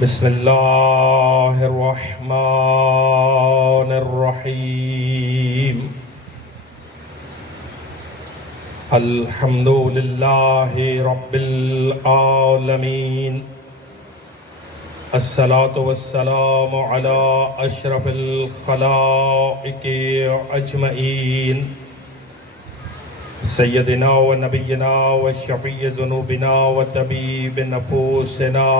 بسم اللہ الرحمن الرحیم الحمد للہ رب العالمین الصلاة والسلام علی اشرف الخلائق اجمعین سیدنا و نبینا و شفیع ذنوبنا و طبیب نفوسنا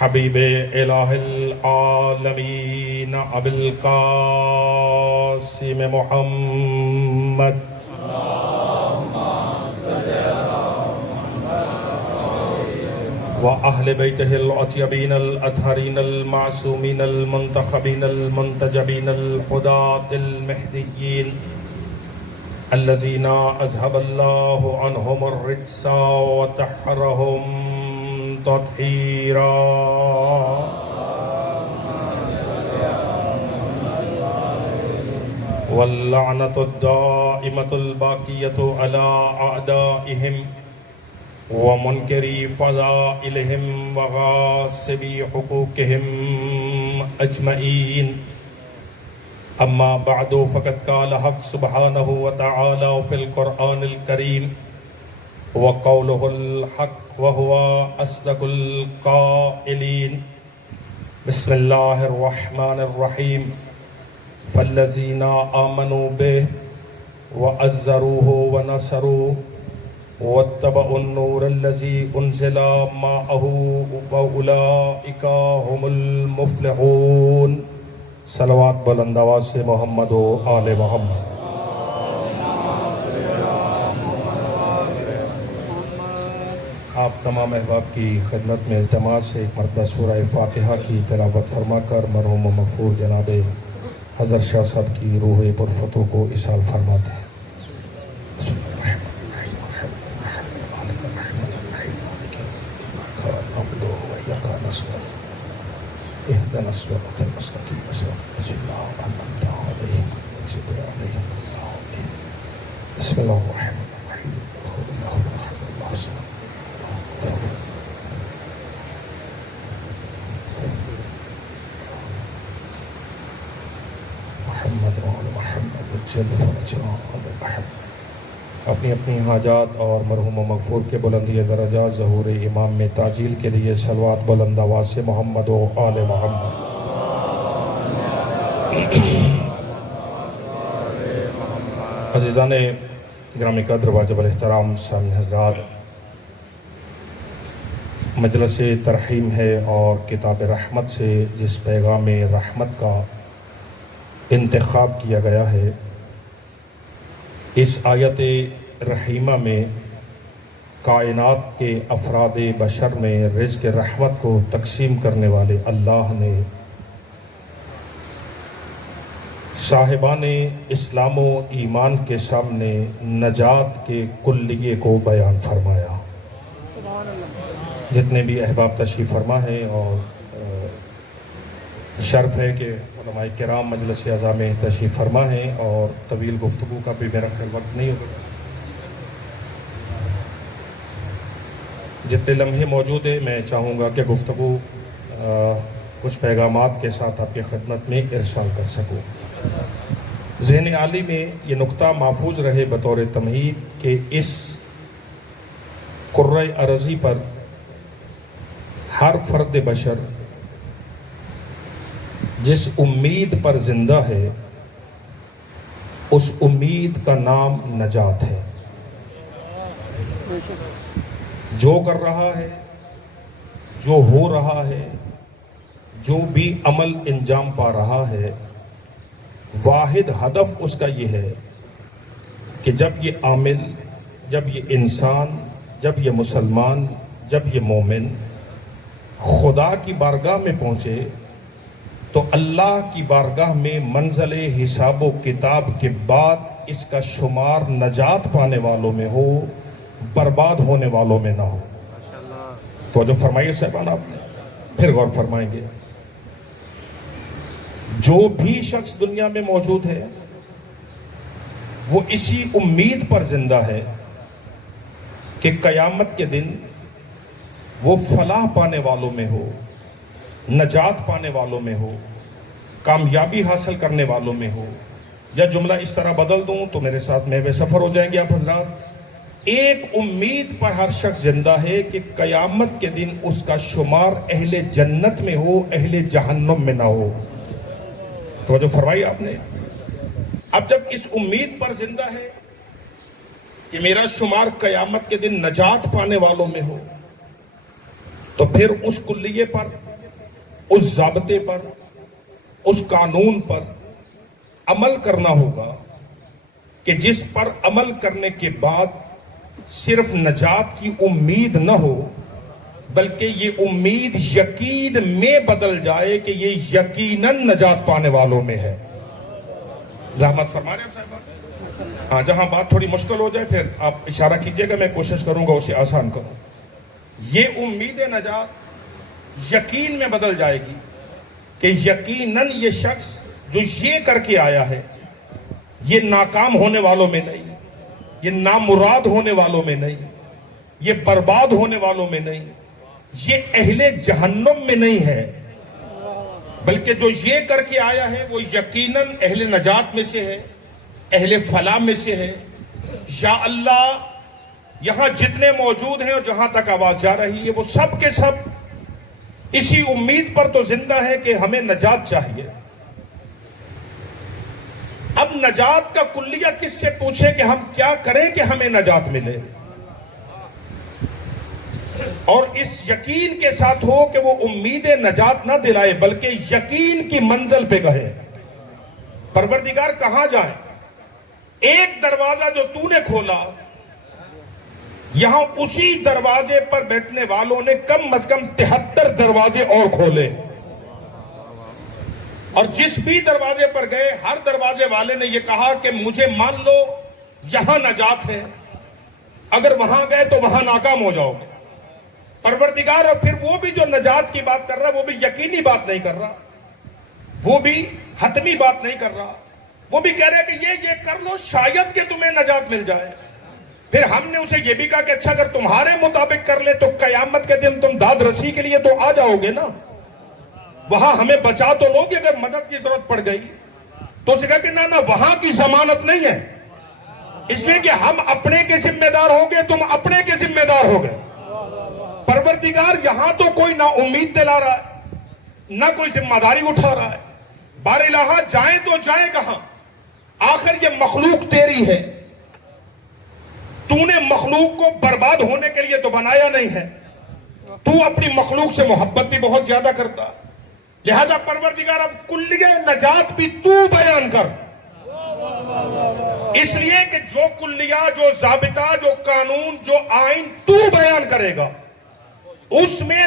حبیب الہ العالمین ابی القاسم محمد وأهل بيته الأطيبين الأطهرين المعصومين المنتخبين المنتجبين الهداة المهديين الذين أذهب الله عنهم الرجس وطهرهم تطهيرا واللعنة الدائمة الباقية على أعدائهم ومنكري فضائلهم وغاصبي حقوقهم أجمعين أما بعد فقد قال حق سبحانه وتعالى في القرآن الكريم وقوله الحق وهو أصدق القائلين بسم الله الرحمن الرحيم فالذين آمنوا به وعزروه ونصروه واتبعوا النور الذي أنزل معه وأولئك هم المفلحون صلوات بلند آواز سے محمد و آل محمد۔ آپ تمام احباب کی خدمت میں التماس سے ایک مرتبہ سورہ فاتحہ کی تلاوت فرما کر مرحوم و مغفور جناب حضرت شاہ صاحب کی روح پرفتوں کو اصال فرماتے ہیں۔ اهدنا الصراط المستقيم صراط الذين أنعمت عليهم غير المغضوب عليهم بسم الله الرحمن الرحيم قل الله أحد الله الصمد محمد وآل محمد وجل فرجنا على محمد۔ اپنی اپنی حاجات اور مرحوم و مغفور کے بلندی درجات ظہور امام میں تعجیل کے لیے صلوات بلند آواز سے محمد و آل محمد۔ عزیزان گرامی قدر واجب الاحترام سامعین حضرات، مجلس ترحیم ہے اور کتاب رحمت سے جس پیغام رحمت کا انتخاب کیا گیا ہے، اس آیت رحیمہ میں کائنات کے افراد بشر میں رزق رحمت کو تقسیم کرنے والے اللہ نے صاحبان اسلام و ایمان کے سامنے نجات کے کلیے کو بیان فرمایا۔ جتنے بھی احباب تشریف فرما ہیں اور شرف ہے کہ علماء کرام مجلس اعضاء میں تشریف فرما ہیں اور طویل گفتگو کا بھی میرا خیال وقت نہیں ہوگا۔ جتنے لمحے موجود ہیں میں چاہوں گا کہ گفتگو کچھ پیغامات کے ساتھ آپ کی خدمت میں ارسال کر سکوں۔ ذہن عالی میں یہ نقطہ محفوظ رہے بطور تمہید کہ اس کرۂ ارضی پر ہر فرد بشر جس امید پر زندہ ہے اس امید کا نام نجات ہے۔ جو کر رہا ہے، جو ہو رہا ہے، جو بھی عمل انجام پا رہا ہے، واحد ہدف اس کا یہ ہے کہ جب یہ عامل، جب یہ انسان، جب یہ مسلمان، جب یہ مومن خدا کی بارگاہ میں پہنچے تو اللہ کی بارگاہ میں منزل حساب و کتاب کے بعد اس کا شمار نجات پانے والوں میں ہو، برباد ہونے والوں میں نہ ہو۔ تو جو فرمائیے صاحبان آپ نے پھر غور فرمائیں گے، جو بھی شخص دنیا میں موجود ہے وہ اسی امید پر زندہ ہے کہ قیامت کے دن وہ فلاح پانے والوں میں ہو، نجات پانے والوں میں ہو، کامیابی حاصل کرنے والوں میں ہو، یا جملہ اس طرح بدل دوں تو میرے ساتھ محو سفر ہو جائیں گے آپ حضرات۔ ایک امید پر ہر شخص زندہ ہے کہ قیامت کے دن اس کا شمار اہل جنت میں ہو، اہل جہنم میں نہ ہو۔ توجہ فرمائی آپ نے۔ اب جب اس امید پر زندہ ہے کہ میرا شمار قیامت کے دن نجات پانے والوں میں ہو، تو پھر اس کلیے پر، اس ضابطے پر، اس قانون پر عمل کرنا ہوگا کہ جس پر عمل کرنے کے بعد صرف نجات کی امید نہ ہو، بلکہ یہ امید یقین میں بدل جائے کہ یہ یقیناً نجات پانے والوں میں ہے۔ رحمت فرما رہے ہیں صاحبہ؟ ہاں، جہاں بات تھوڑی مشکل ہو جائے پھر آپ اشارہ کیجئے گا، میں کوشش کروں گا اسے آسان کروں۔ یہ امید نجات یقین میں بدل جائے گی کہ یقیناً یہ شخص جو یہ کر کے آیا ہے، یہ ناکام ہونے والوں میں نہیں، یہ نامراد ہونے والوں میں نہیں، یہ برباد ہونے والوں میں نہیں، یہ اہل جہنم میں نہیں ہے، بلکہ جو یہ کر کے آیا ہے وہ یقیناً اہل نجات میں سے ہے، اہل فلاح میں سے ہے۔ یا اللہ، یہاں جتنے موجود ہیں اور جہاں تک آواز جا رہی ہے وہ سب کے سب اسی امید پر تو زندہ ہے کہ ہمیں نجات چاہیے۔ اب نجات کا کلیہ کس سے پوچھے کہ ہم کیا کریں کہ ہمیں نجات ملے، اور اس یقین کے ساتھ ہو کہ وہ امید نجات نہ دلائے بلکہ یقین کی منزل پہ گئے۔ پروردگار کہاں جائیں؟ ایک دروازہ جو تو نے کھولا، یہاں اسی دروازے پر بیٹھنے والوں نے کم از کم 73 دروازے اور کھولے، اور جس بھی دروازے پر گئے ہر دروازے والے نے یہ کہا کہ مجھے مان لو یہاں نجات ہے، اگر وہاں گئے تو وہاں ناکام ہو جاؤ گے۔ پروردگار، اور پھر وہ بھی جو نجات کی بات کر رہا وہ بھی یقینی بات نہیں کر رہا، وہ بھی حتمی بات نہیں کر رہا، وہ بھی کہہ رہے کہ یہ کر لو شاید کہ تمہیں نجات مل جائے۔ پھر ہم نے اسے یہ بھی کہا کہ اچھا اگر تمہارے مطابق کر لے تو قیامت کے دن تم داد رسی کے لیے تو آ جاؤ گے نا، وہاں ہمیں بچا تو لو گے اگر مدد کی ضرورت پڑ گئی۔ تو اسے کہا کہ نہ وہاں کی ضمانت نہیں ہے، اس لیے کہ ہم اپنے کے ذمہ دار ہو گے، تم اپنے کے ذمہ دار ہو گئے۔ پروردگار یہاں تو کوئی نہ امید دلا رہا ہے، نہ کوئی ذمہ داری اٹھا رہا ہے۔ بار الہ جائیں تو جائیں کہاں؟ آخر یہ مخلوق تیری ہے، تو نے مخلوق کو برباد ہونے کے لیے تو بنایا نہیں ہے، تو اپنی مخلوق سے محبت بھی بہت زیادہ کرتا، لہذا پروردگار اب کلیہ نجات بھی تو بیان کر، اس لیے کہ جو کلیہ، جو ضابطہ، جو قانون، جو آئین تو بیان کرے گا اس میں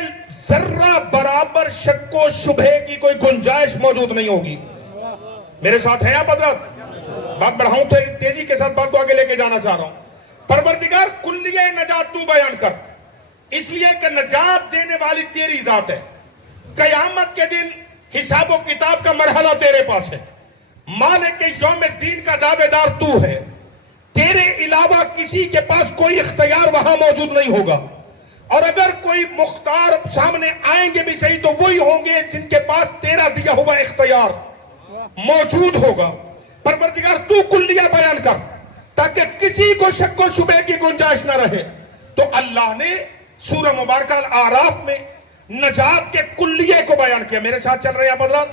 ذرہ برابر شک و شبہ کی کوئی گنجائش موجود نہیں ہوگی۔ میرے ساتھ ہے آپ حضرات؟ بات بڑھاؤں تو تیزی کے ساتھ بات کو آگے لے کے جانا چاہ رہا ہوں۔ پروردگار کلیہ نجات تو بیان کر، اس لیے کہ نجات دینے والی تیری ذات ہے، قیامت کے دن حساب و کتاب کا مرحلہ تیرے پاس ہے، مالک یوم الدین کا دعوے دار تو ہے، تیرے علاوہ کسی کے پاس کوئی اختیار وہاں موجود نہیں ہوگا، اور اگر کوئی مختار سامنے آئیں گے بھی صحیح تو وہی ہوں گے جن کے پاس تیرا دیا ہوا اختیار موجود ہوگا۔ پروردگار تو کلیہ بیان کر تاکہ کسی کو شک و شبہ کی گنجائش نہ رہے۔ تو اللہ نے سورہ مبارکہ الاعراف میں نجات کے کلیہ کو بیان کیا۔ میرے ساتھ چل رہے ہیں آپ حضرات؟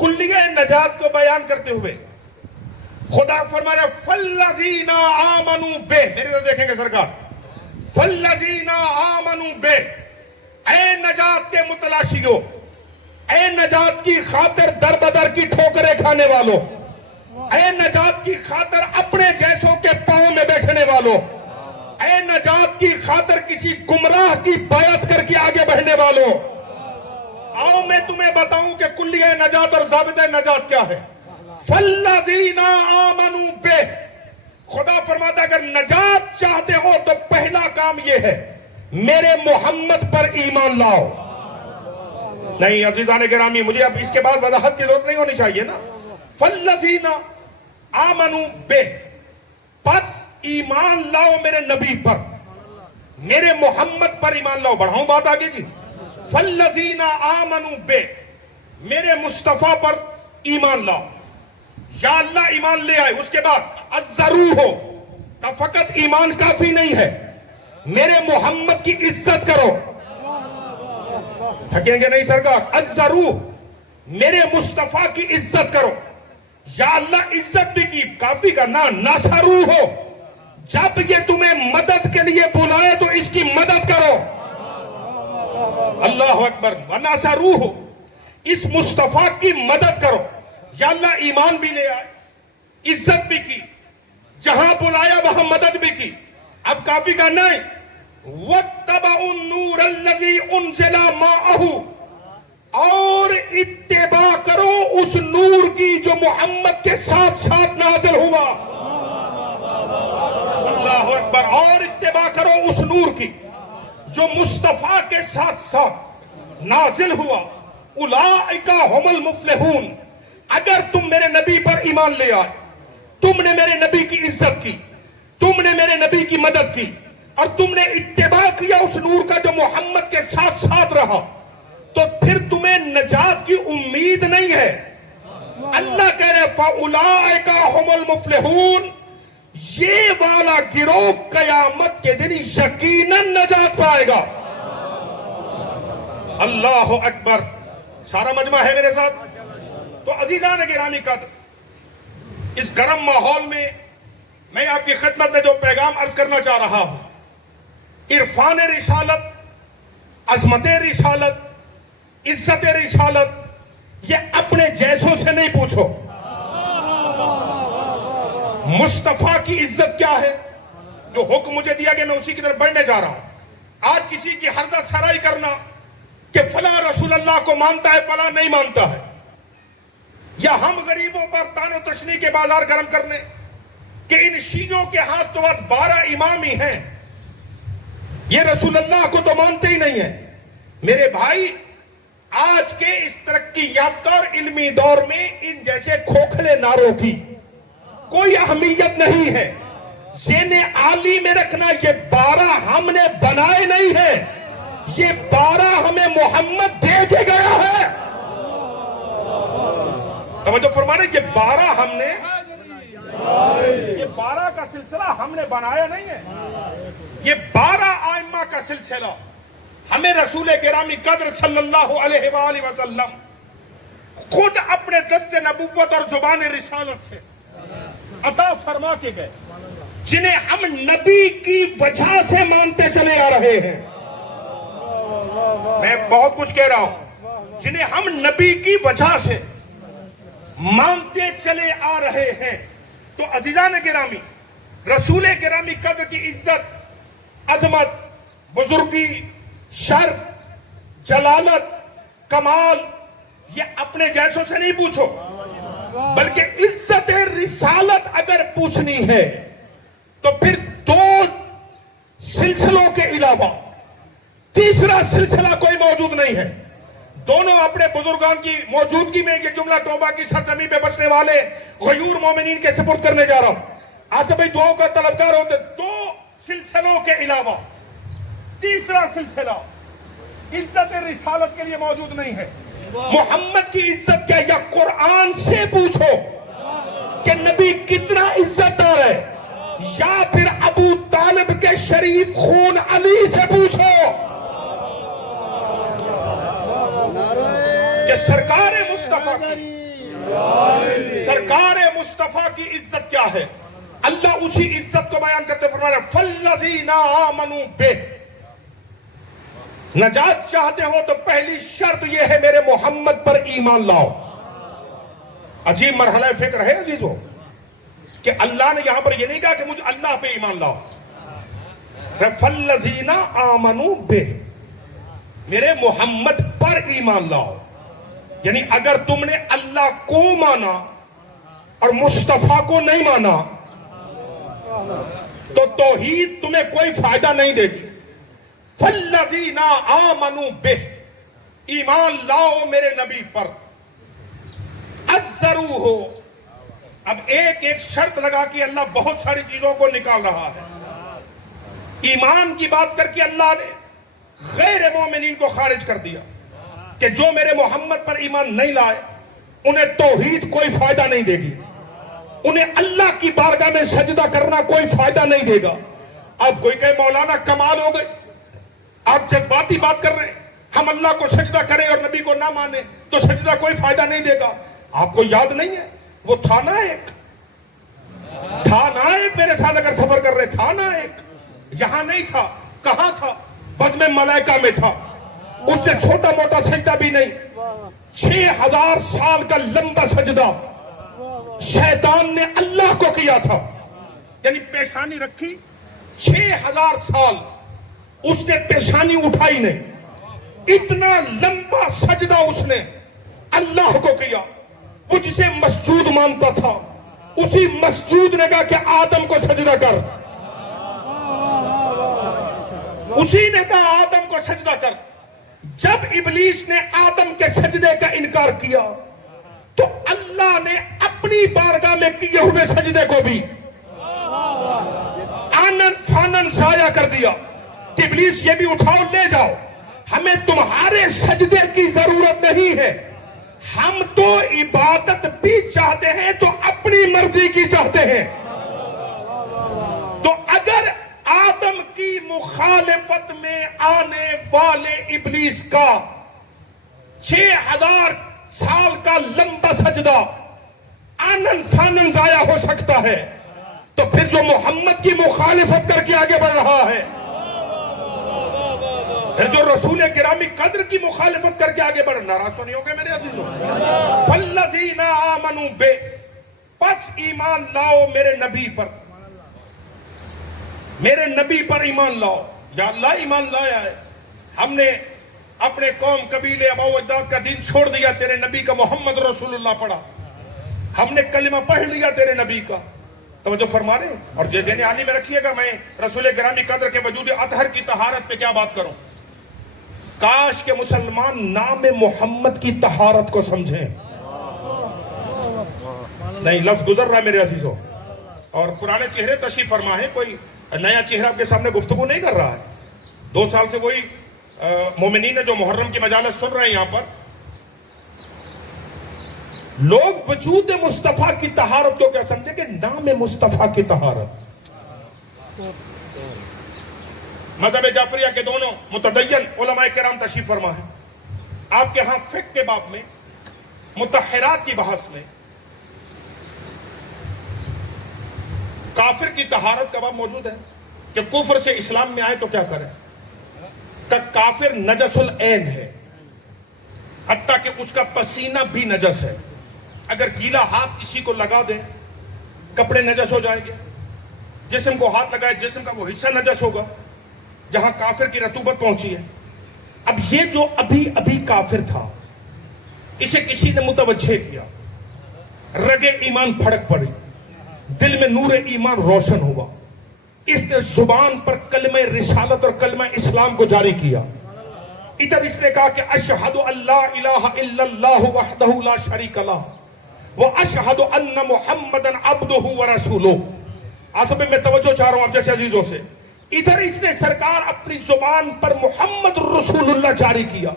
کلیہ نجات کو بیان کرتے ہوئے خدا فرما رہا ہے فَالَّذِينَ آمَنُوا بِهِ، میرے طرف دیکھیں گے سرکار، فَالَّذِينَ آمَنُوا بِهِ، اے نجات کے متلاشیوں، اے نجات کی خاطر در بدر کی ٹھوکریں کھانے والوں، اے نجات کی خاطر اپنے جیسوں کے پاؤں میں بیٹھنے والوں، اے نجات کی خاطر کسی گمراہ کی بیعت کر کے آگے بڑھنے والوں، آؤ میں تمہیں بتاؤں کہ کلیہ نجات اور ضابطہ نجات کیا ہے۔ فَالَّذِينَ آمَنُوا بِهِ، خدا فرماتا ہے اگر نجات چاہتے ہو تو پہلا کام یہ ہے میرے محمد پر ایمان لاؤ۔ نہیں عزیزان گرامی، مجھے اب اس کے بعد وضاحت کی ضرورت نہیں ہونی چاہیے نا۔ فَالَّذِينَ آمَنُوا بِهِ، پس ایمان لاؤ میرے نبی پر، میرے محمد پر ایمان لاؤ. بڑھاؤں بات آگے جی. فالذین آمنوا بے, میرے مصطفیٰ پر ایمان لاؤ. یا اللہ ایمان لے آئے, اس کے بعد عزروہ ہو, کا فقط ایمان کافی نہیں ہے, میرے محمد کی عزت کرو. تھکیں گے نہیں سرکار. عزروہ, میرے مصطفیٰ کی عزت کرو. یا اللہ عزت بھی کی کافی کا نہ, ناصرو ہو, جب یہ تمہیں مدد کے لیے بلائے تو اس کی مدد کرو. اللہ اکبر. وناصرو ہو, اس مصطفیٰ کی مدد کرو. یا اللہ ایمان بھی لے آئے, عزت بھی کی, جہاں بلایا وہاں مدد بھی کی. اب کافی کا نہیں. وَاتَّبَعُوا النُّورَ الَّذِي أُنزِلَ مَعَهُ, اور اتباع کرو اس نور کی جو محمد کے ساتھ ساتھ نازل ہوا. اللہ اکبر. اور اتباع کرو اس نور کی جو مصطفیٰ کے ساتھ ساتھ نازل ہوا. اولئک هم المفلحون. اگر تم میرے نبی پر ایمان لے آئے, تم نے میرے نبی کی عزت کی, تم نے میرے نبی کی مدد کی, اور تم نے اتباع کیا اس نور کا جو محمد کے ساتھ ساتھ رہا, تو پھر تمہیں نجات کی امید نہیں ہے. اللہ کہہ رہے فَأُولَئِكَ هُمُ الْمُفْلِحُونَ, یہ والا گروہ قیامت کے دن یقیناً نجات پائے گا. اللہ اکبر. سارا مجمع ہے میرے ساتھ؟ تو عزیزان گرامی قدر, اس گرم ماحول میں میں آپ کی خدمت میں جو پیغام عرض کرنا چاہ رہا ہوں, عرفان رسالت, عظمت رسالت, عزت رسالت, یہ اپنے جیسوں سے نہیں پوچھو. مصطفیٰ کی عزت کیا ہے, جو حکم مجھے دیا کہ میں اسی کی طرف بڑھنے جا رہا ہوں. آج کسی کی حرزہ سرائی کرنا کہ فلاں رسول اللہ کو مانتا ہے فلاں نہیں مانتا ہے, یا ہم غریبوں پر تان و تشنی کے بازار گرم کرنے کہ ان شیعوں کے ہاتھ تو بس 12 امام ہی ہیں, یہ رسول اللہ کو تو مانتے ہی نہیں ہیں. میرے بھائی, آج کے اس ترقی یافتہ اور علمی دور میں ان جیسے کھوکھلے نعروں کی کوئی اہمیت نہیں ہے. ذہن عالی میں رکھنا, یہ 12 ہم نے بنائے نہیں ہیں, یہ 12 ہمیں محمد دے کے گیا ہے. توجہ فرمانے, یہ 12 ہم نے, یہ 12 کا سلسلہ ہم نے بنایا نہیں ہے, یہ 12 ائمہ کا سلسلہ ہمیں رسول گرامی قدر صلی اللہ علیہ وآلہ وسلم خود اپنے دست نبوت اور زبان رسالت سے عطا فرما کے گئے, جنہیں ہم نبی کی وجہ سے مانتے چلے آ رہے ہیں. میں بہت کچھ کہہ رہا ہوں, جنہیں ہم نبی کی وجہ سے مانتے چلے آ رہے ہیں. تو عزیزان گرامی, رسول گرامی قدر کی عزت, عظمت, بزرگی, شرف, جلالت, کمال, یہ اپنے جیسوں سے نہیں پوچھو, بلکہ عزت رسالت اگر پوچھنی ہے تو پھر 2 سلسلوں کے علاوہ تیسرا سلسلہ کوئی موجود نہیں ہے. دونوں اپنے بزرگان کی موجودگی میں یہ جملہ توبہ کی سرزمین پہ بسنے والے غیور مومنین کے سپرد کرنے جا رہا ہوں. آج سے بھائی دعاؤں کا طلبگار ہوتے, 2 سلسلوں کے علاوہ تیسرا سلسلہ عزت رسالت کے لیے موجود نہیں ہے. محمد کی عزت کیا, یا قرآن سے پوچھو کہ نبی کتنا عزت دار ہے, یا پھر ابو طالب کے شریف خون علی سے پوچھو کہ سرکار مصطفیٰ کی عزت کیا ہے. اللہ اسی عزت کو بیان کرتے فرمایا فَالَّذِينَ آمَنُوا بِهِ, نجات چاہتے ہو تو پہلی شرط یہ ہے میرے محمد پر ایمان لاؤ. عجیب مرحلہ فکر ہے عزیزو, کہ اللہ نے یہاں پر یہ نہیں کہا کہ مجھ اللہ پہ ایمان لاؤ. فَالَّذِينَ آمَنُوا بِهِ, میرے محمد پر ایمان لاؤ. یعنی اگر تم نے اللہ کو مانا اور مصطفیٰ کو نہیں مانا تو توحید تمہیں کوئی فائدہ نہیں دے گی. فَالَّذِينَ آمَنُوا بِهِ, ایمان لاؤ میرے نبی پر. عَزَّرُوهُ, اب ایک ایک شرط لگا کے اللہ بہت ساری چیزوں کو نکال رہا ہے. ایمان کی بات کر کے اللہ نے غیر مومنین کو خارج کر دیا کہ جو میرے محمد پر ایمان نہیں لائے انہیں توحید کوئی فائدہ نہیں دے گی، انہیں اللہ کی بارگاہ میں سجدہ کرنا کوئی فائدہ نہیں دے گا۔ اب کوئی کہے مولانا کمال ہو گئی، آپ جذباتی بات کر رہے ہیں، ہم اللہ کو سجدہ کریں اور نبی کو نہ مانیں تو سجدہ کوئی فائدہ نہیں دے گا۔ آپ کو یاد نہیں ہے وہ تھا نا ایک میرے ساتھ اگر سفر کر رہے تھا نا ایک، یہاں نہیں تھا، کہاں تھا؟ بس میں ملائکہ میں تھا، اس نے چھوٹا موٹا سجدہ بھی نہیں، 6000 سال کا لمبا سجدہ شیطان نے اللہ کو کیا تھا، یعنی پیشانی رکھی 6000 سال اس نے پیشانی اٹھائی نہیں، اتنا لمبا سجدہ اس نے اللہ کو کیا۔ وہ جسے مسجود مانتا تھا اسی مسجود نے کہا کہ آدم کو سجدہ کر، اسی نے کہا آدم کو سجدہ کر۔ جب ابلیس نے آدم کے سجدے کا انکار کیا تو اللہ نے اپنی بارگاہ میں کیے ہوئے سجدے کو بھی آنن فانن ضائع کر دیا کہ ابلیس یہ بھی اٹھاؤ لے جاؤ، ہمیں تمہارے سجدے کی ضرورت نہیں ہے، ہم تو عبادت بھی چاہتے ہیں تو اپنی مرضی کی چاہتے ہیں۔ تو اگر آدم کی مخالفت میں آنے والے ابلیس کا 6000 سال کا لمبا سجدہ آنن فانن ضائع ہو سکتا ہے تو پھر جو محمد کی مخالفت کر کے آگے بڑھ رہا ہے، پھر جو رسول گرامی قدر کی مخالفت کر کے آگے بڑھ، ناراض تو نہیں ہوگے میرے عزیزوں؟ فَالَّذِينَ آمَنُوا بِهِ، پس ایمان لاؤ میرے نبی پر، میرے نبی پر ایمان لاؤ۔ یا اللہ ایمان لایا ہے، ہم نے اپنے قوم قبیلے آباء و اجداد کا دین چھوڑ دیا، تیرے نبی کا محمد رسول اللہ پڑھا، ہم نے کلمہ پڑھ لیا تیرے نبی کا۔ توجہ فرما رہے ہیں؟ اور ذہن عالی میں رکھیے گا، میں رسول گرامی قدر کے وجود اطہر کی طہارت پہ کیا بات کروں۔ کاش کہ مسلمان نام محمد کی طہارت کو سمجھیں۔ نہیں، لفظ گزر رہا ہے میرے عزیزوں، اور پرانے چہرے تشریف فرما ہے، کوئی نیا چہرہ آپ کے سامنے گفتگو نہیں کر رہا ہے۔ 2 سال سے وہی مومنین جو محرم کی مجالس سن رہے ہیں یہاں پر، لوگ وجود مصطفیٰ کی طہارت کو کیا سمجھے کہ نام مصطفیٰ کی طہارت۔ مذہب جعفریہ کے دونوں متدین علماء کرام تشریف فرما ہے، آپ کے ہاں فقہ کے باب میں مطہرات کی بحث میں کافر کی طہارت کا باب موجود ہے کہ کفر سے اسلام میں آئے تو کیا کرے، کہ کافر نجس العین ہے، حتیٰ کہ اس کا پسینہ بھی نجس ہے، اگر گیلا ہاتھ کسی کو لگا دے کپڑے نجس ہو جائیں گے، جسم کو ہاتھ لگائے جسم کا وہ حصہ نجس ہوگا جہاں کافر کی رطوبت پہنچی ہے۔ اب یہ جو ابھی کافر تھا، اسے کسی نے متوجہ کیا، رگے ایمان پھڑک پڑی، دل میں نور ایمان روشن ہوا، اس نے زبان پر کلمہ رسالت اور کلمہ اسلام کو جاری کیا۔ ادھر اس نے کہا کہ اشہد ان لا الہ الا اللہ وحدہ لا شریک لہ واشہد ان محمدا عبدہ ورسولہ۔ آصف میں توجہ چاہ رہا ہوں آپ جیسے عزیزوں سے، ادھر اس نے سرکار اپنی زبان پر محمد رسول اللہ جاری کیا۔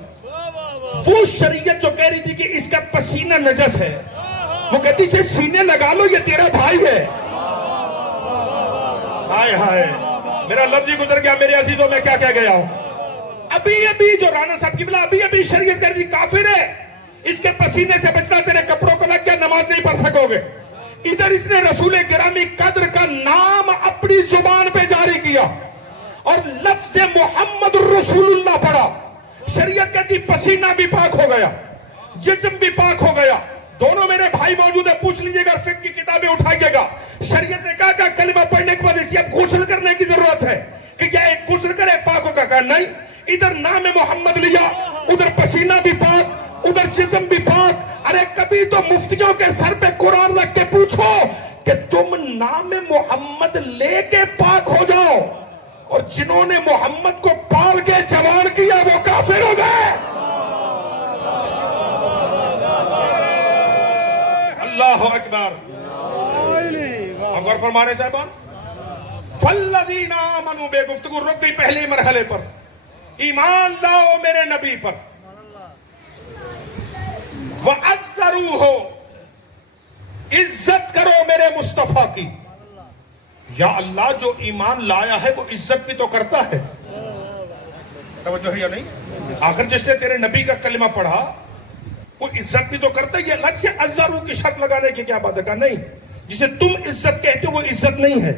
وہ شریعت جو کہہ رہی تھی کہ اس کا پسینہ نجس ہے، وہ کہتی تھی سینے لگا لو یہ تیرا بھائی ہے۔ ہائے ہائے، میرا لفظ ہی گزر گیا میرے عزیزوں، میں کیا کہہ گیا ہوں۔ ابھی جو رانا صاحب قبلہ ابھی شریعت کہہ رہی تھی کافر ہے، اس کے پسینے سے بچنا، تیرے کپڑوں کو لگ گیا نماز نہیں پڑھ سکو گے۔ ادھر اس نے رسول گرامی قدر کا نام اپنی زبان پہ جاری کیا اور لفظ محمد رسول اللہ پڑھا۔ شریعت کہتی پسینہ بھی پاک ہو گیا، جسم بھی پاک ہو گیا۔ دونوں میرے بھائی موجود ہیں، پوچھ لیجئے گا، فقہ کی کتابیں اٹھائیے گا۔ شریعت نے کہا کہ کلمہ پڑھنے کے بعد اسی اب غسل کرنے کی ضرورت ہے کہ کیا ایک غسل کرے پاک ہوگا، کہا نہیں، ادھر نام محمد لیا، ادھر پسینہ بھی پاک، ادھر جسم بھی پاک۔ ارے کبھی تو مفتیوں کے سر پہ قرآن رکھ کے پوچھو کہ تم نام محمد لے کے پاک ہو جاؤ، اور جنہوں نے محمد کو پال کے جوان کیا وہ کافر ہو گئے۔ اللہ اکبر۔ اب غور فرمانے صاحبان، فالذین آمنوا بے گفتگو رک گئی پہلے مرحلے پر. ایمان لاؤ میرے نبی پر. وَعَزَّرُوهُ عزت کرو میرے مصطفیٰ کی. یا اللہ جو ایمان لایا ہے وہ عزت بھی تو کرتا ہے. توجہ ہے یا نہیں؟ آخر جس نے تیرے نبی کا کلمہ پڑھا وہ عزت بھی تو کرتا ہے. یہ الگ سے عزرو کی شرط لگانے کی کیا بات ہے؟ نہیں، جسے تم عزت کہتے ہو وہ عزت نہیں ہے.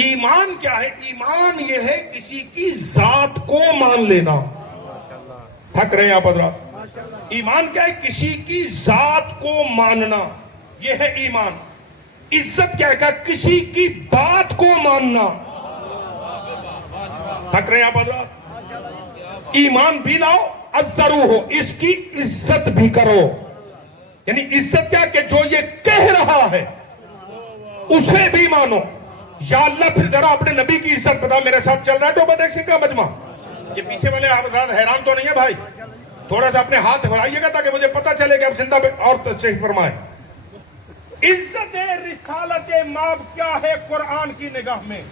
ایمان کیا ہے؟ ایمان یہ ہے کسی کی ذات کو مان لینا. تھک رہے ہیں آپ حضرات؟ ایمان کیا ہے؟ کسی کی ذات کو ماننا، یہ ہے ایمان. عزت کیا ہے؟ کسی کی بات کو ماننا. تھک رہے ہیں آپ حضرات؟ ایمان بھی لاؤ، عزرو ہو، اس کی عزت بھی کرو. یعنی عزت کیا کہ جو یہ کہہ رہا ہے اسے بھی مانو. یا اللہ پھر ذرا اپنے نبی کی عزت بتا. میرے ساتھ چل رہا ہے ٹوبہ ٹیکسی کا مجمع؟ یہ پیچھے والے حضرات حیران تو نہیں ہے بھائی؟ تھوڑا سا اپنے ہاتھ ہلائیے گا تاکہ مجھے پتا چلے کہ اب زندہ اور تشریح فرمائیں. عزت رسالت ماب کیا ہے قرآن کی نگاہ میں؟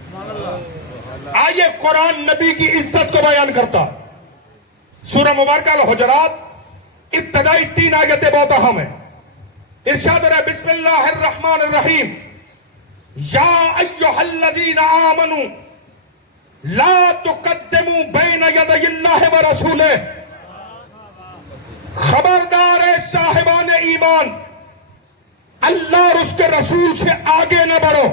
آئیے قرآن نبی کی عزت کو بیان کرتا. سورہ مبارکہ الحجرات ابتدائی 3 آیتیں بہت اہم ہیں. ارشاد ہے بسم اللہ الرحمن الرحیم یا ایہا الذین آمنوا لا تقدموا بین یدی اللہ ورسولہ. خبردار ہے صاحبان ایمان، اللہ اور اس کے رسول سے آگے نہ بڑھو.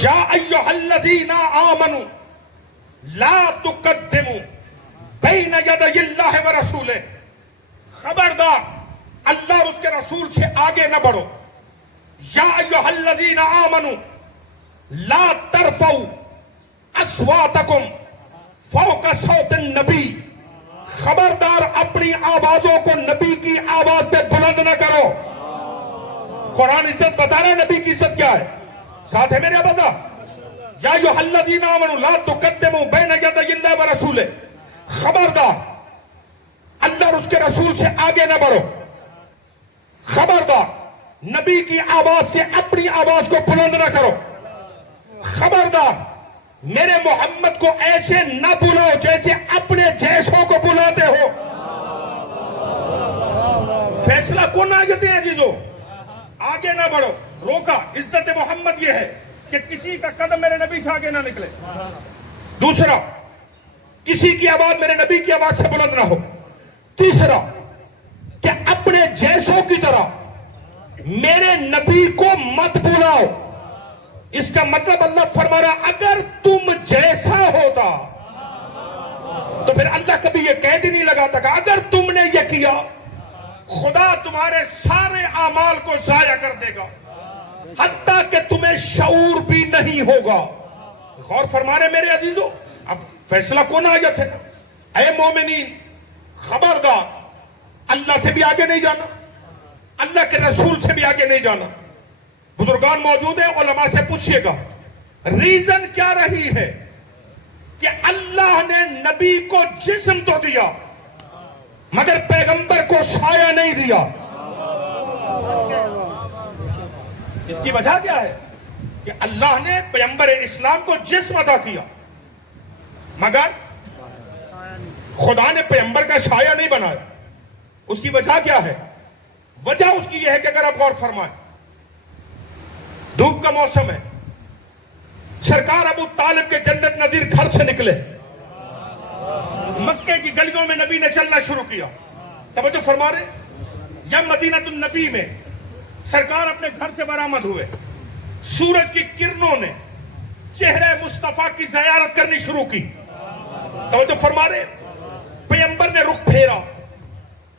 یا ایہا الذین آمنوا لا تقدموا بین یدی اللہ ورسولہ. خبردار اللہ اور اس کے رسول سے آگے نہ بڑھو. یا ایہا الذین آمنوا لا ترفعوا اصواتکم فوق صوت النبی. خبردار اپنی آوازوں کو نبی کی آواز پہ بلند نہ کرو. قرآن عزت بتا رہا ہے نبی کی عزت کیا ہے. ساتھ ہے میرے بتا. یا ایھا الذین آمنوا لا تقدموا بین یدی اللہ ورسولہ. خبردار اللہ اور اس کے رسول سے آگے نہ بڑھو. خبردار نبی کی آواز سے اپنی آواز کو بلند نہ کرو. خبردار میرے محمد کو ایسے نہ بلاؤ جیسے اپنے جیسوں کو بلاتے ہو. فیصلہ کون آیتیں ہیں عزیزو؟ آگے نہ بڑھو. روکا. عزت محمد یہ ہے کہ کسی کا قدم میرے نبی سے آگے نہ نکلے. دوسرا، کسی کی آواز میرے نبی کی آواز سے بلند نہ ہو. تیسرا کہ اپنے جیسوں کی طرح میرے نبی کو مت بلاؤ. اس کا مطلب اللہ فرما رہا اگر تم جیسا ہوتا تو پھر اللہ کبھی یہ قید ہی نہیں لگاتا کہ اگر تم نے یہ کیا خدا تمہارے سارے اعمال کو ضائع کر دے گا حتیٰ کہ تمہیں شعور بھی نہیں ہوگا. غور فرما رہے میرے عزیزو. اب فیصلہ کون آیت ہے؟ اے مومنین خبردار اللہ سے بھی آگے نہیں جانا، اللہ کے رسول سے بھی آگے نہیں جانا. بزرگان موجود ہیں، علماء سے پوچھئے گا ریزن کیا رہی ہے کہ اللہ نے نبی کو جسم تو دیا مگر پیغمبر کو سایہ نہیں دیا. اس کی وجہ کیا ہے کہ اللہ نے پیغمبر اسلام کو جسم عطا کیا مگر خدا نے پیغمبر کا سایہ نہیں بنایا. اس کی وجہ کیا ہے؟ وجہ اس کی یہ ہے کہ اگر آپ غور فرمائیں، دھوپ کا موسم ہے، سرکار ابو طالب کے جنت نذیر گھر سے نکلے، مکے کی گلیوں میں نبی نے چلنا شروع کیا. توجہ فرما رہے؟ یا مدینہ النبی میں سرکار اپنے گھر سے برآمد ہوئے، سورج کی کرنوں نے چہرے مصطفیٰ کی زیارت کرنی شروع کی. توجہ فرما رہے؟ پیغمبر نے رخ پھیرا،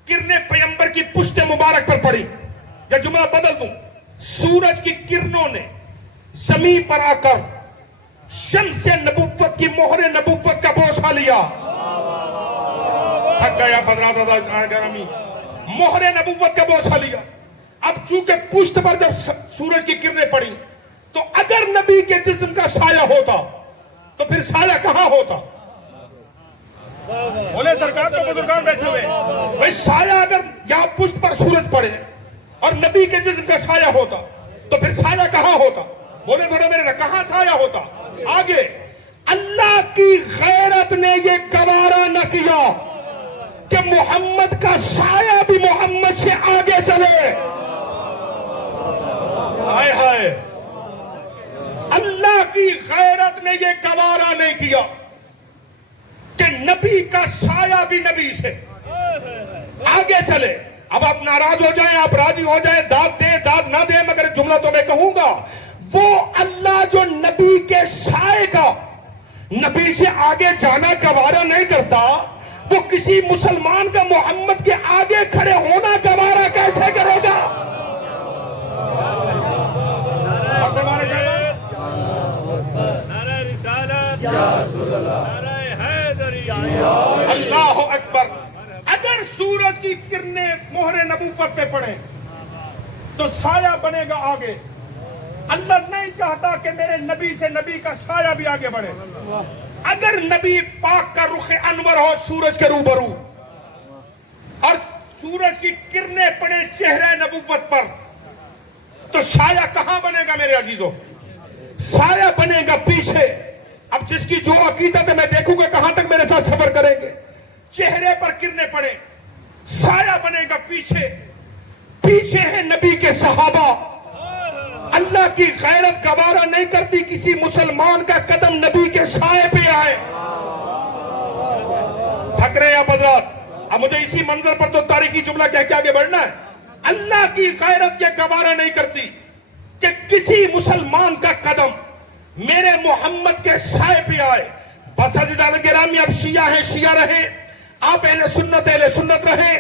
کرنیں پیغمبر کی پشت مبارک پر پڑی. یا جملہ بدل دوں، سورج کی کرنوں نے زمین پر آ کر شمس نبوت کی مہر نبوت کا بوسہ لیا. تھک گیا حضرات گرامی. مہر نبوت کا بوسہ لیا. اب چونکہ پشت پر جب سورج کی کرنیں پڑی تو اگر نبی کے جسم کا سایہ ہوتا تو پھر سایہ کہاں ہوتا؟ بولے سرکار تو بزرگان بیٹھے ہوئے بھئی سایہ اگر یہاں پشت پر سورج پڑے اور نبی کے جسم کا سایہ ہوتا تو پھر سایہ کہاں ہوتا؟ بولے تھوڑا میرے سے، کہاں سایہ ہوتا؟ آگے اللہ کی غیرت نے یہ گوارا نہ کیا کہ محمد کا سایہ بھی محمد سے آگے چلے. ہائے ہائے، اللہ کی غیرت نے یہ گوارا نہیں کیا کہ نبی کا سایہ بھی نبی سے آگے چلے. اب آپ ناراض ہو جائیں، آپ راضی ہو جائیں، داد دیں داد نہ دیں، مگر جملہ تو میں کہوں گا، وہ اللہ جو نبی کے سائے کا نبی سے آگے جانا گوارا نہیں کرتا، وہ کسی مسلمان کا محمد کے آگے کھڑے ہونا گوارا کیسے کرے گا؟ اللہ اکبر. اگر سورج کی کرنیں مہر نبوت پہ پڑیں تو سایہ بنے گا آگے. اللہ نہیں چاہتا کہ میرے نبی سے نبی کا سایہ بھی آگے بڑھے. اگر نبی پاک کا رخ انور ہو سورج کے روبرو اور سورج کی کرنیں پڑے چہرے نبوت پر تو سایہ کہاں بنے گا میرے عزیزوں؟ سایہ بنے گا پیچھے. اب جس کی جو عقیدت ہے میں دیکھوں گا کہاں تک میرے ساتھ سفر کریں گے. چہرے پر کرنے پڑے، سایہ بنے گا پیچھے. پیچھے ہیں نبی کے صحابہ. اللہ کی غیرت گوارا نہیں کرتی کسی مسلمان کا قدم نبی کے سائے پہ آئے. تھک رہے ہیں آپ حضرات؟ اب مجھے اسی منظر پر تو تاریخی جملہ کہہ کے آگے بڑھنا ہے. اللہ کی غیرت یہ گوارا نہیں کرتی کہ کسی مسلمان کا قدم میرے محمد کے سائے پہ آئے. بس عزیزان گرامی، اب شیعہ ہیں شیعہ رہیں، آپ اہل سنت رہیں،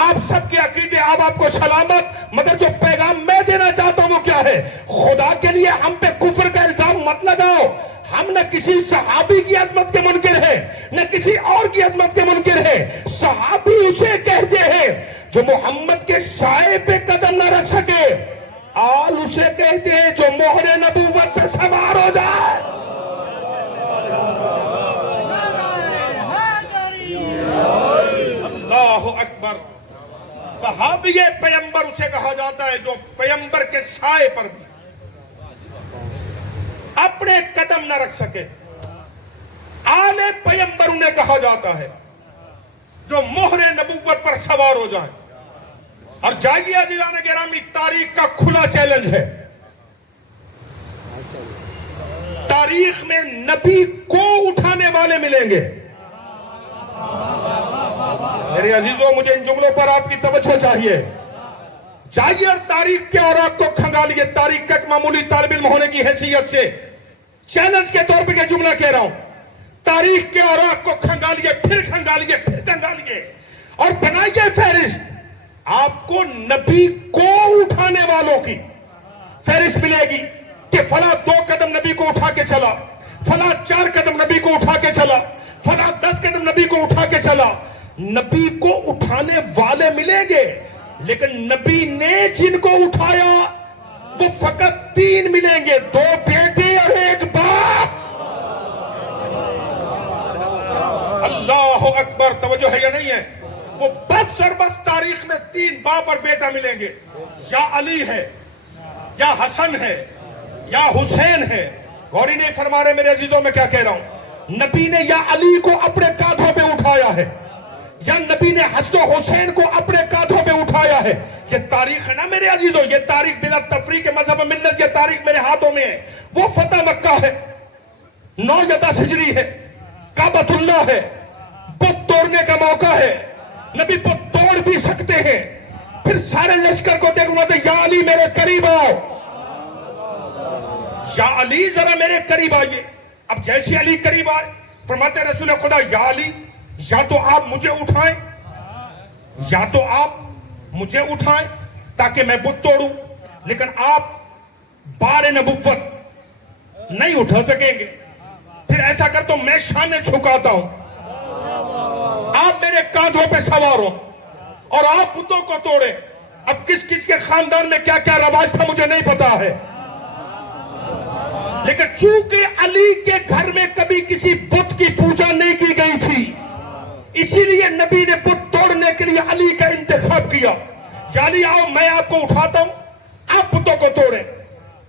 آپ سب کے عقیدے آپ کو سلامت. مگر جو پیغام میں دینا چاہتا ہوں وہ کیا ہے؟ خدا کے لیے ہم پہ کفر کا الزام مت لگاؤ. ہم نہ کسی صحابی کی عظمت کے منکر ہیں نہ کسی اور کی عظمت کے منکر ہیں. صحابی اسے کہتے ہیں جو محمد کے سائے پہ قدم نہ رکھ سکے. آل اسے کہتے ہیں جو مہر نبوت پہ سوار ہو جائے. اللہ اکبر. صحابی پیمبر اسے کہا جاتا ہے جو پیمبر کے سائے پر بھی اپنے قدم نہ رکھ سکے. آل پیمبر انہیں کہا جاتا ہے جو مہر نبوت پر سوار ہو جائیں. اور جائیے عزیزان گرامی، تاریخ کا کھلا چیلنج ہے. تاریخ میں نبی کو اٹھانے والے ملیں گے. میرے عزیزوں، مجھے ان جملوں پر آپ کی توجہ چاہیے. جائیے اور تاریخ کے اوراق کو کھنگالیے. تاریخ کا ایک معمولی طالب علم ہونے کی حیثیت سے چیلنج کے طور پہ یہ جملہ کہہ رہا ہوں. تاریخ کے اوراق کو کھنگالیے، پھر کھنگالیے، پھر کھنگالیے اور بنائیے فہرست. آپ کو نبی کو اٹھانے والوں کی فہرست ملے گی کہ فلاں 2 قدم نبی کو اٹھا کے چلا، فلاں 4 قدم نبی کو اٹھا کے چلا، فلاں 10 قدم نبی کو اٹھا کے چلا. نبی کو اٹھانے والے ملیں گے، لیکن نبی نے جن کو اٹھایا وہ فقط 3 ملیں گے، 2 بیٹے اور 1 باپ. اللہ اکبر. توجہ ہے یا نہیں ہے؟ وہ بس اور بس تاریخ میں 3 باپ اور بیٹا ملیں گے. یا علی ہے، یا حسن ہے، یا حسین ہے. غوری نہیں فرما رہے میرے عزیزوں، میں کیا کہہ رہا ہوں؟ نبی نے یا علی کو اپنے کاندھوں پہ اٹھایا ہے، یا نبی نے حسن و حسین کو اپنے کاندھوں پہ اٹھایا ہے. یہ تاریخ ہے نا میرے عزیزوں. یہ تاریخ بلا تفریق مذہب و ملت کی تاریخ میرے ہاتھوں میں ہے. وہ فتح مکہ ہے، 9 یا 10 ہجری ہے، کعبۃ اللہ ہے، بت توڑنے کا موقع ہے. نبی بت توڑ بھی سکتے ہیں. پھر سارے لشکر کو دیکھنا تھا، یا علی میرے قریب آؤ، یا علی ذرا میرے قریب آئیے. اب جیسے علی قریب آئے فرماتے رسول خدا، یا علی یا تو آپ مجھے اٹھائیں، یا تو آپ مجھے اٹھائیں تاکہ میں بت توڑوں، لیکن آپ بار نبوت نہیں اٹھا سکیں گے. پھر ایسا کر تو میں شانے جھکاتا ہوں، آپ میرے کاندھوں پہ سوار ہو اور آپ بتوں کو توڑیں. اب کس کس کے خاندان میں کیا کیا رواج تھا مجھے نہیں پتا ہے، لیکن چونکہ علی کے گھر میں کبھی کسی بت کی پوجا نہیں کی گئی تھی، اسی لیے نبی نے بت توڑنے کے لیے علی کا انتخاب کیا. یا علی آؤ، میں آپ کو اٹھاتا ہوں، آپ بتوں کو توڑیں.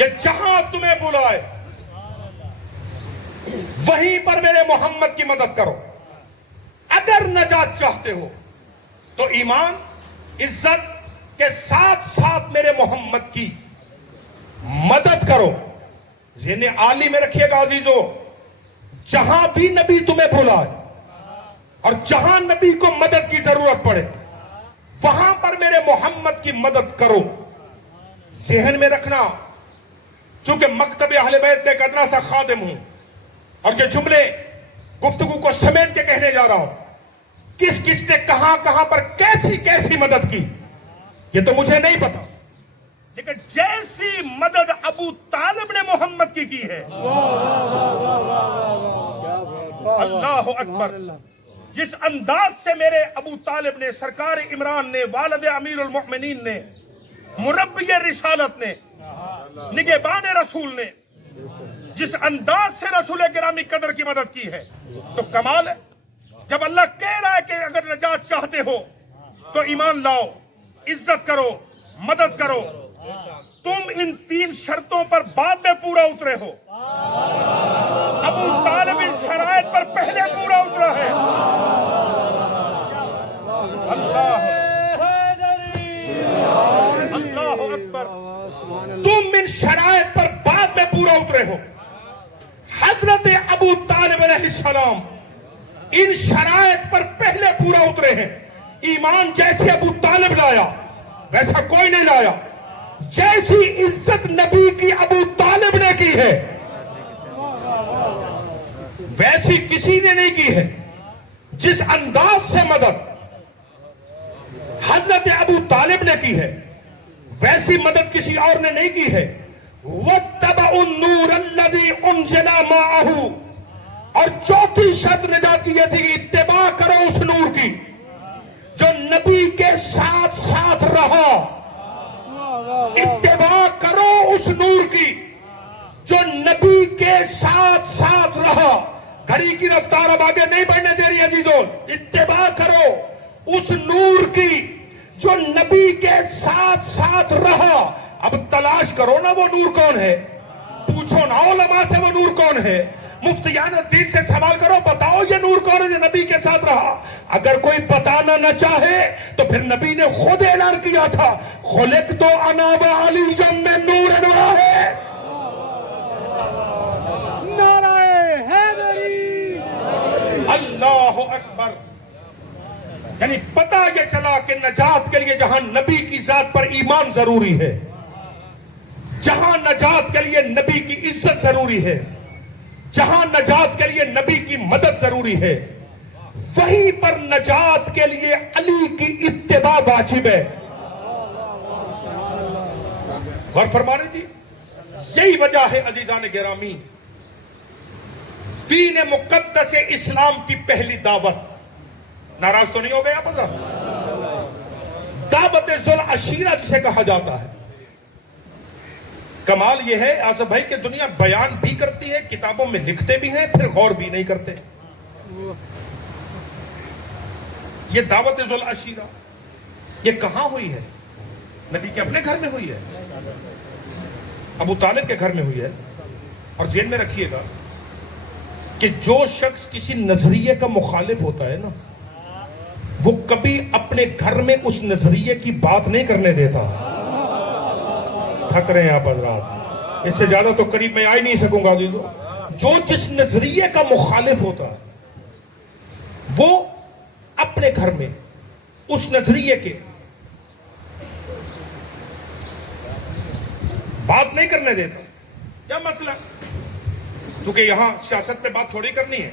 یہ جہاں تمہیں بلائے وہیں پر میرے محمد کی مدد کرو. اگر نجات چاہتے ہو تو ایمان عزت کے ساتھ ساتھ میرے محمد کی مدد کرو. ذہن عالی میں رکھیے گا عزیزو, جہاں بھی نبی تمہیں بلائے اور جہاں نبی کو مدد کی ضرورت پڑے وہاں پر میرے محمد کی مدد کرو. ذہن میں رکھنا, چونکہ مکتب اہل بیت کا ایک ادنا سا خادم ہوں اور یہ جملے گفتگو کو سمیٹ کے کہنے جا رہا ہوں. کس کس نے کہاں کہاں پر کیسی کیسی مدد کی یہ تو مجھے نہیں پتا, لیکن جیسی مدد ابو طالب نے محمد کی ہے, اللہ اکبر, جس انداز سے میرے ابو طالب نے, سرکار عمران نے, والد امیر المؤمنین نے, مربی رسالت نے, نگہبان رسول نے جس انداز سے رسول گرامی قدر کی مدد کی ہے تو کمال ہے. جب اللہ کہہ رہا ہے کہ اگر نجات چاہتے ہو تو ایمان لاؤ, عزت کرو, مدد کرو. تم ان 3 شرطوں پر بعد میں پورا اترے ہو. ابو طالب ان شرائط پر پہلے پورا اترا ہے. اللہ اکبر, تم ان شرائط پر بعد میں پورا اترے ہو. حضرت ابو طالب علیہ السلام ان شرائط پر پہلے پورا اترے ہیں. ایمان جیسے ابو طالب لایا ویسا کوئی نہیں لایا. جیسی عزت نبی کی ابو طالب نے کی ہے ویسی کسی نے نہیں کی ہے. جس انداز سے مدد حضرت ابو طالب نے کی ہے ویسی مدد کسی اور نے نہیں کی ہے. وَاتَّبَعُوا النُّورَ الَّذِي أُنزِلَ مَعَهُ, اور چوتھی شرط نجات کی یہ تھی کہ اتباع کرو اس نور کی جو نبی کے ساتھ ساتھ رہا. اتباع کرو اس نور کی جو نبی کے ساتھ ساتھ رہا. گھڑی کی رفتار اب آگے نہیں بڑھنے دے رہی عزیزوں. اتباع کرو اس نور کی جو نبی کے ساتھ ساتھ رہا. اب تلاش کرو نا وہ نور کون ہے, پوچھو نا علماء سے وہ نور کون ہے, مفتیان دین سے سوال کرو, بتاؤ یہ نور کون ہے جو نبی کے ساتھ رہا. اگر کوئی بتانا نہ چاہے تو پھر نبی نے خود اعلان کیا تھا خلقت انا وعلی من نور واحد. نعرہ حیدری. اللہ اکبر. یعنی پتہ یہ چلا کہ نجات کے لیے جہاں نبی کی ذات پر ایمان ضروری ہے, جہاں نجات کے لیے نبی کی عزت ضروری ہے, جہاں نجات کے لیے نبی کی مدد ضروری ہے, وہیں پر نجات کے لیے علی کی اتباع واجب ہے. غور فرمانے جی, یہی وجہ ہے عزیزان گرامی, دین مقدس اسلام کی پہلی دعوت, ناراض تو نہیں ہو گئے آپ حضرات, دعوت ذوالعشیرہ جسے کہا جاتا ہے. کمال یہ ہے آصف بھائی کہ دنیا بیان بھی کرتی ہے, کتابوں میں لکھتے بھی ہیں, پھر غور بھی نہیں کرتے. یہ دعوت ذوالعشیرہ یہ کہاں ہوئی ہے؟ نبی کے اپنے گھر میں ہوئی ہے, ابو طالب کے گھر میں ہوئی ہے. اور ذہن میں رکھیے گا کہ جو شخص کسی نظریے کا مخالف ہوتا ہے نا وہ کبھی اپنے گھر میں اس نظریے کی بات نہیں کرنے دیتا. تھک رہے ہیں آپ حضرات, اس سے زیادہ تو قریب میں آ ہی نہیں سکوں گا عزیزو. جو جس نظریے کا مخالف ہوتا ہے وہ اپنے گھر میں اس نظریے کے بات نہیں کرنے دیتا. کیا مسئلہ؟ کیونکہ یہاں سیاست پہ بات تھوڑی کرنی ہے,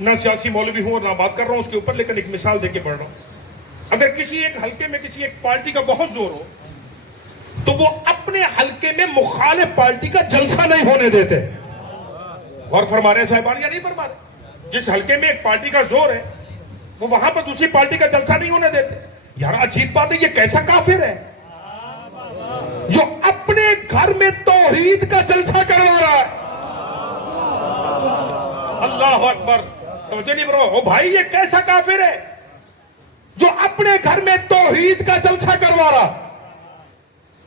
نہ سیاسی مولوی ہوں اور نہ بات کر رہا ہوں اس کے اوپر, لیکن ایک مثال دے کے پڑھ رہا ہوں. اگر کسی ایک حلقے میں کسی ایک پارٹی کا بہت زور ہو تو وہ اپنے حلقے میں مخالف پارٹی کا جلسہ نہیں ہونے دیتے. اور فرما رہے صاحبان یا نہیں فرما رہے؟ جس حلقے میں ایک پارٹی کا زور ہے وہ وہاں پر دوسری پارٹی کا جلسہ نہیں ہونے دیتے. یار عجیب بات ہے, یہ کیسا کافر ہے جو اپنے گھر میں توحید کا جلسہ کروا رہا ہے. اللہ اکبر, توجہ نہیں برو, او بھائی یہ کیسا کافر ہے جو اپنے گھر میں توحید کا جلسہ کروا رہا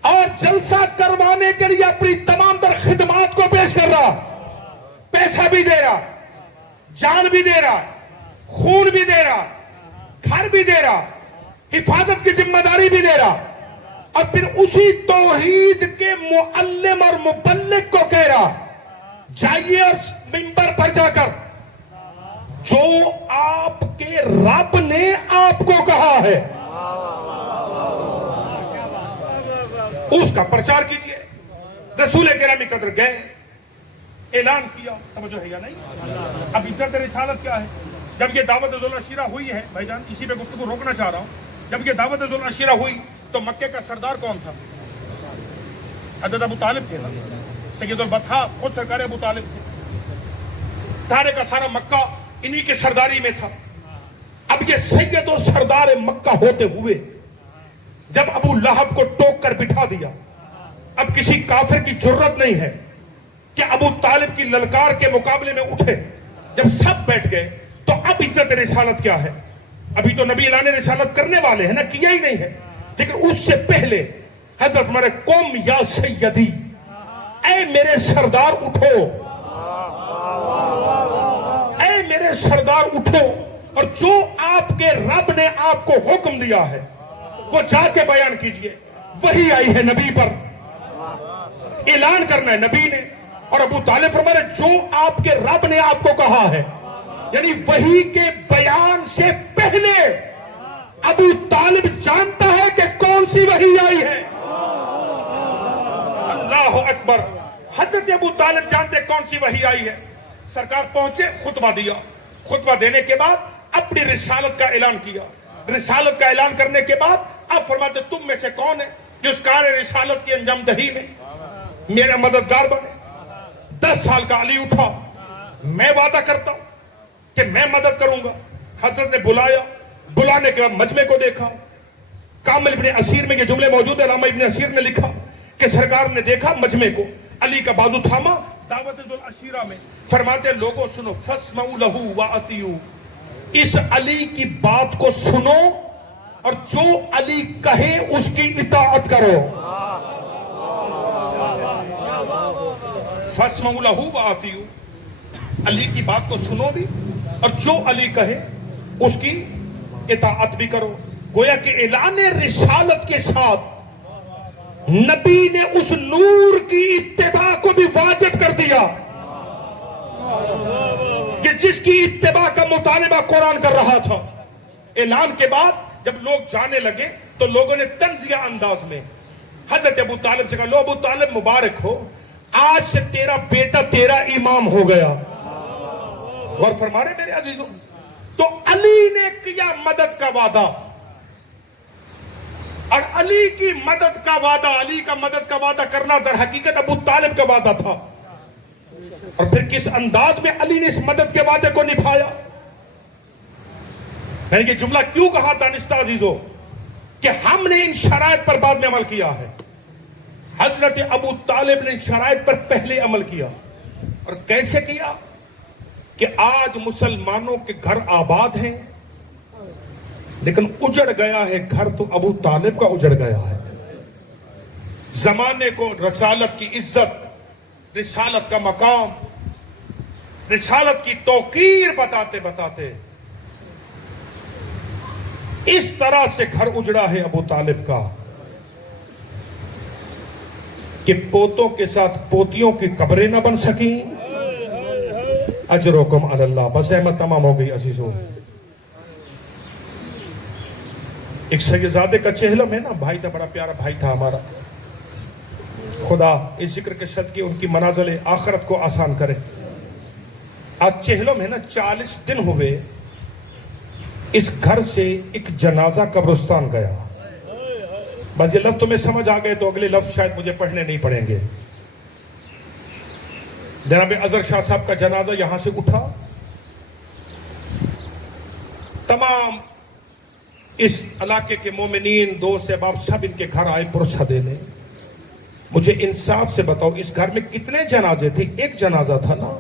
اور اور جلسہ کروانے کے لیے اپنی تمام تر خدمات کو پیش کر رہا، پیسہ بھی دے رہا، جان بھی دے رہا، خون بھی دے رہا، گھر بھی دے رہا، حفاظت کی ذمہ داری بھی دے رہا، اور پھر اسی توحید کے معلم اور مبلغ کو کہہ رہا جائیے اور منبر پر جا کر جو آپ کے رب نے آپ کو کہا ہے اس کا پرچار کیجئے۔ رسول گرامی قدر گئے، اعلان کیا، توجہ ہے یا نہیں؟ اب عزت رسالت کیا ہے؟ جب یہ دعوت ذوالعشیرہ ہوئی ہے بھائی جان، اسی پہ گفتگو روکنا چاہ رہا ہوں، جب یہ دعوت ذوالعشیرہ ہوئی تو مکے کا سردار کون تھا؟ حضرت ابو طالب تھے نا، سید البطحاء خود سرکار ابو طالب تھے، سارے کا سارا مکہ انہی کے سرداری میں تھا۔ اب یہ سید و سردار مکہ ہوتے ہوئے جب ابو لہب کو ٹوک کر بٹھا دیا، اب کسی کافر کی جرت نہیں ہے کہ ابو طالب کی للکار کے مقابلے میں اٹھے۔ جب سب بیٹھ گئے تو اب عزت رسالت کیا ہے؟ ابھی تو نبی اعلان رسالت کرنے والے ہیں نا، کیا ہی نہیں ہے، لیکن اس سے پہلے حضرت ہمارے قوم یا سیدی، اے میرے سردار اٹھو، اے میرے سردار اٹھو، اور جو آپ کے رب نے آپ کو حکم دیا ہے وہ جا کے بیان کیجئے۔ وہی آئی ہے نبی پر، اعلان کرنا ہے نبی نے، اور ابو طالب فرمایا جو آپ کے رب نے آپ کو کہا ہے، یعنی وحی کے بیان سے پہلے ابو طالب جانتا ہے کہ کون سی وحی آئی ہے۔ اللہ اکبر، حضرت ابو طالب جانتے کون سی وحی آئی ہے۔ سرکار پہنچے، خطبہ دیا، خطبہ دینے کے بعد اپنی رسالت کا اعلان کیا۔ رسالت کا اعلان کرنے کے بعد اب فرماتے تم میں سے کون ہے جو اس کار رسالت کی انجام دہی میں میرا مددگار بنے؟ 10 سال کا علی اٹھا، میں وعدہ کرتا ہوں کہ میں مدد کروں گا۔ حضرت نے بلایا، بلانے کے بعد مجمع کو دیکھا، کامل ابن اسیر میں یہ جملے موجود ہیں، علامہ ابن اسیر نے لکھا کہ سرکار نے دیکھا مجمع کو، علی کا بازو تھاما، دعوت ذوالعشیرہ میں فرماتے لوگوں سنو، فاسمعوا لہ واطیعوا، اس علی کی بات کو سنو اور جو علی کہے اس کی اطاعت کرو۔ فاسمعوا لہ واطیعوا، علی کی بات کو سنو بھی اور جو علی کہے اس کی اطاعت بھی کرو۔ گویا کہ اعلان رسالت کے ساتھ نبی نے اس نور کی اتباع کو بھی واجب کر دیا کہ جس کی اتباع کا مطالبہ قرآن کر رہا تھا۔ اعلان کے بعد جب لوگ جانے لگے تو لوگوں نے طنزیہ انداز میں حضرت ابو طالب سے کہا، لو ابو طالب مبارک ہو، آج سے تیرا بیٹا تیرا امام ہو گیا۔ غور فرما رہے میرے عزیزوں؟ تو علی نے کیا مدد کا وعدہ، اور علی کی مدد کا وعدہ، علی کا مدد کا وعدہ کرنا در حقیقت ابو طالب کا وعدہ تھا، اور پھر کس انداز میں علی نے اس مدد کے وعدے کو نبھایا۔ میں نے یہ جملہ کیوں کہا دانستہ عزیزوں کہ ہم نے ان شرائط پر بعد میں عمل کیا ہے، حضرت ابو طالب نے ان شرائط پر پہلے عمل کیا۔ اور کیسے کیا؟ کہ آج مسلمانوں کے گھر آباد ہیں لیکن اجڑ گیا ہے گھر تو ابو طالب کا اجڑ گیا ہے۔ زمانے کو رسالت کی عزت، رسالت کا مقام، رسالت کی توقیر بتاتے بتاتے اس طرح سے گھر اجڑا ہے ابو طالب کا کہ پوتوں کے ساتھ پوتیوں کی قبریں نہ بن سکیں۔ اجرکم علی اللہ۔ بس احمد تمام ہو گئی عزیزوں۔ ایک سیدزادے کا چہلم ہے نا، بھائی تھا، بڑا پیارا بھائی تھا ہمارا، خدا اس ذکر کے صدقے ان کی منازل آخرت کو آسان کرے۔ آج چہلم ہے نا، 40 دن ہوئے اس گھر سے ایک جنازہ قبرستان گیا۔ بس یہ لفظ تمہیں سمجھ آ گئے تو اگلے لفظ شاید مجھے پڑھنے نہیں پڑیں گے۔ جناب اظہر شاہ صاحب کا جنازہ یہاں سے اٹھا، تمام اس علاقے کے مومنین، دوست احباب سب ان کے گھر آئے پرسہ دینے۔ مجھے انصاف سے بتاؤ اس گھر میں کتنے جنازے تھے؟ ایک جنازہ تھا نا۔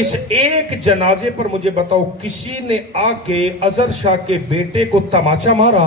اس ایک جنازے پر مجھے بتاؤ کسی نے آ کے اظہر شاہ کے بیٹے کو تماچا مارا؟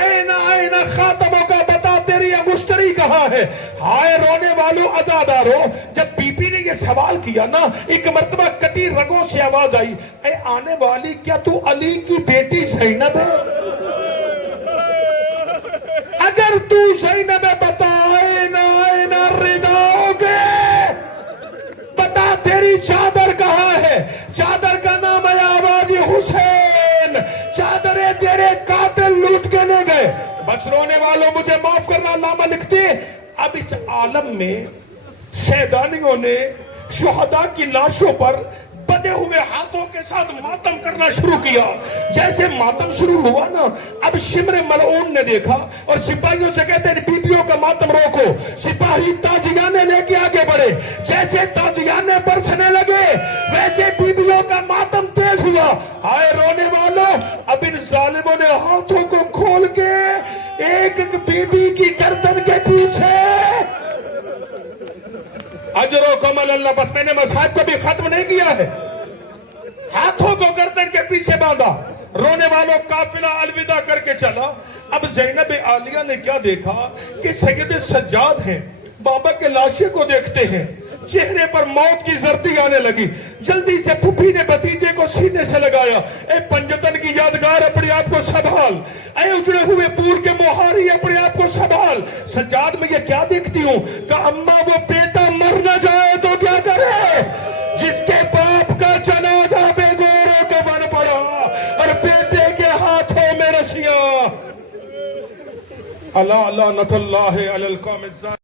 اینا اینا خاتموں کا بتا تیری مشتری کہاں ہے؟ ہائے رونے والوں عزادارو، جب بی بی نے یہ سوال کیا نا، ایک مرتبہ کٹی رگوں سے آواز آئی، اے آنے والی، کیا تو علی کی بیٹی زینب ہے؟ اگر تو زینب ہے بتا اینا اینا رداؤ گے، بتا تیری چادر کہاں ہے؟ چادر کا نام ہے آواز حسین، چادریں تیرے قاتل لوٹ کے لے گئے۔ بس رونے والوں مجھے معاف کرنا، علامہ لکھتے اب اس عالم میں سیدانیوں نے شہداء کی لاشوں پر بدے ہوئے ہاتھوں کے ساتھ ماتم کرنا شروع کیا۔ جیسے ماتم شروع ہوا نا، اب شمر ملعون نے دیکھا اور سپاہیوں سے کہتے ہیں بیبیوں کا ماتم روکو۔ سپاہی تازیانے لے کے آگے بڑھے، جیسے تازیانے برسنے لگے ویسے بیبیوں کا ماتم تیز ہوا۔ آئے رونے والوں، اب ان ظالموں نے ہاتھوں کو کھول کے ایک ایک بیبی کی گردن کے پیچھے اجر و کمل اللہ، بس میں نے مصائب کو بھی ختم نہیں کیا ہے، ہاتھوں کو گردن کے پیچھے باندھا۔ رونے والوں قافلہ الوداع کر کے چلا۔ اب زینب عالیہ نے کیا دیکھا کہ سید سجاد ہیں، بابا کے لاشے کو دیکھتے ہیں، چہرے پر موت کی زردی آنے لگی۔ جلدی سے پھوپھی نے بھتیجے کو سینے سے لگایا، اے پنجتن کی یادگار اپنے آپ کو سنبھال، اے اجڑے ہوئے پور کے مہاری اپنے آپ کو سنبھال۔ سجاد میں یہ کیا دیکھتی ہوں کہ اماں وہ بیٹا مر نہ جائے تو کیا کرے؟ جس کے باپ کا جنازہ بے گوروں کے بن پڑا اور بیٹے کے ہاتھوں میں رسیاں۔ اللہ لعنت اللہ علی القوم الظالمین۔